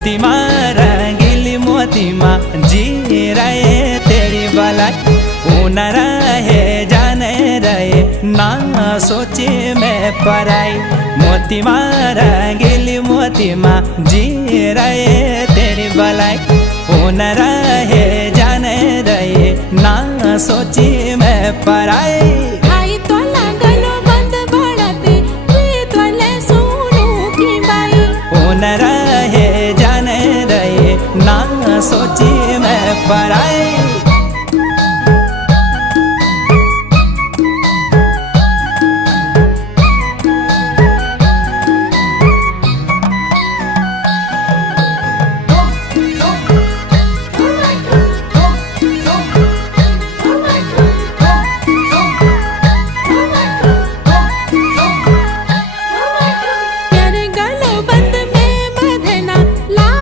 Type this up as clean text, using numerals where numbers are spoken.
मोतीमा रंगीली मोतीमा जी रहे तेरी भलाई, ऊन रहे जाने रहे ना सोचे मैं पराई। मोतीमा रंगीली मोतीमा जी रहे तेरी भलाई, ऊन रहे जाने रहे ना सोचे मैं पराई।